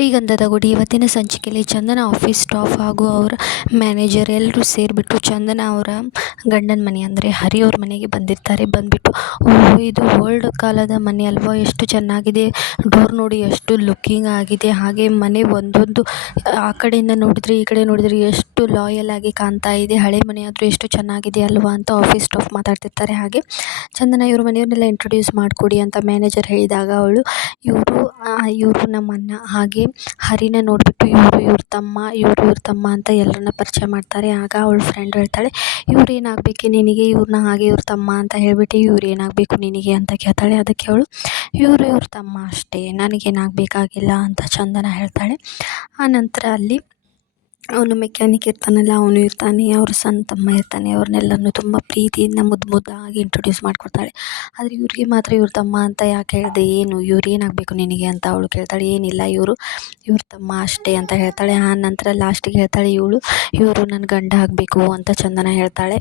ಶ್ರೀಗಂಧದ ಗುಡಿ ಇವತ್ತಿನ ಸಂಚಿಕೆಯಲ್ಲಿ ಚಂದನ ಆಫೀಸ್ ಸ್ಟಾಫ್ ಹಾಗೂ ಅವರ ಮ್ಯಾನೇಜರ್ ಎಲ್ಲರೂ ಸೇರಿಬಿಟ್ಟು ಚಂದನ ಅವರ ಗಂಡನ ಮನೆ ಅಂದರೆ ಹರಿಯವ್ರ ಮನೆಗೆ ಬಂದುಬಿಟ್ಟು ಇದು ಓಲ್ಡ್ ಕಾಲದ ಮನೆ ಅಲ್ವಾ, ಎಷ್ಟು ಚೆನ್ನಾಗಿದೆ, ಡೋರ್ ನೋಡಿ ಎಷ್ಟು ಲುಕ್ಕಿಂಗ್ ಆಗಿದೆ, ಹಾಗೆ ಮನೆ ಒಂದೊಂದು ಆ ಕಡೆಯಿಂದ ನೋಡಿದರೆ ಈ ಕಡೆ ನೋಡಿದರೆ ಎಷ್ಟು ಲಾಯಲ್ ಆಗಿ ಕಾಣ್ತಾ ಇದೆ, ಹಳೆ ಮನೆ ಆದರೂ ಎಷ್ಟು ಚೆನ್ನಾಗಿದೆ ಅಲ್ವಾ ಅಂತ ಆಫೀಸ್ ಸ್ಟಾಫ್ ಮಾತಾಡ್ತಿರ್ತಾರೆ. ಹಾಗೆ ಚಂದನ ಇವ್ರ ಮನೆಯವ್ರನ್ನೆಲ್ಲ ಇಂಟ್ರೊಡ್ಯೂಸ್ ಮಾಡಿಕೊಡಿ ಅಂತ ಮ್ಯಾನೇಜರ್ ಹೇಳಿದಾಗ ಅವಳು ಇವರು ನಮ್ಮ ಅಣ್ಣ, ಹಾಗೆ ಹರಿನ ನೋಡಿಬಿಟ್ಟು ಇವ್ರ ತಮ್ಮ ಅಂತ ಎಲ್ಲರನ್ನ ಪರಿಚಯ ಮಾಡ್ತಾರೆ. ಆಗ ಅವಳ ಫ್ರೆಂಡ್ ಹೇಳ್ತಾಳೆ, ಇವ್ರು ಏನಾಗಬೇಕು ನಿನಗೆ, ಇವ್ರನ್ನ ಹಾಗೆ ಇವ್ರ ತಮ್ಮ ಅಂತ ಹೇಳ್ಬಿಟ್ಟು ಇವ್ರು ಏನಾಗಬೇಕು ನಿನಗೆ ಅಂತ ಕೇಳ್ತಾಳೆ. ಅದಕ್ಕೆ ಅವಳು ಇವ್ರ ತಮ್ಮ ಅಷ್ಟೇ, ನನಗೇನಾಗಬೇಕಾಗಿಲ್ಲ ಅಂತ ಚಂದನ ಹೇಳ್ತಾಳೆ. ಆನಂತರ ಅಲ್ಲಿ ಅವನು ಮೆಕ್ಯಾನಿಕ್ ಇರ್ತಾನಲ್ಲ, ಅವನು ಇರ್ತಾನೆ, ಅವ್ರ ಸಣ್ಣ ತಮ್ಮ ಇರ್ತಾನೆ, ಅವ್ರನ್ನೆಲ್ಲರನ್ನೂ ತುಂಬ ಪ್ರೀತಿಯಿಂದ ಮುದ್ದಾಗಿ ಇಂಟ್ರೊಡ್ಯೂಸ್ ಮಾಡಿಕೊಡ್ತಾಳೆ. ಆದರೆ ಇವ್ರಿಗೆ ಮಾತ್ರ ಇವ್ರ ತಮ್ಮ ಅಂತ ಯಾಕೆ ಹೇಳಿದೆ, ಏನು ಇವ್ರು ಏನಾಗಬೇಕು ನಿನಗೆ ಅಂತ ಅವಳು ಕೇಳ್ತಾಳೆ. ಏನಿಲ್ಲ, ಇವ್ರ ತಮ್ಮ ಅಷ್ಟೇ ಅಂತ ಹೇಳ್ತಾಳೆ. ಆ ನಂತರ ಲಾಸ್ಟಿಗೆ ಹೇಳ್ತಾಳೆ ಇವರು ನನ್ನ ಗಂಡ ಆಗಬೇಕು ಅಂತ ಚಂದನ ಹೇಳ್ತಾಳೆ.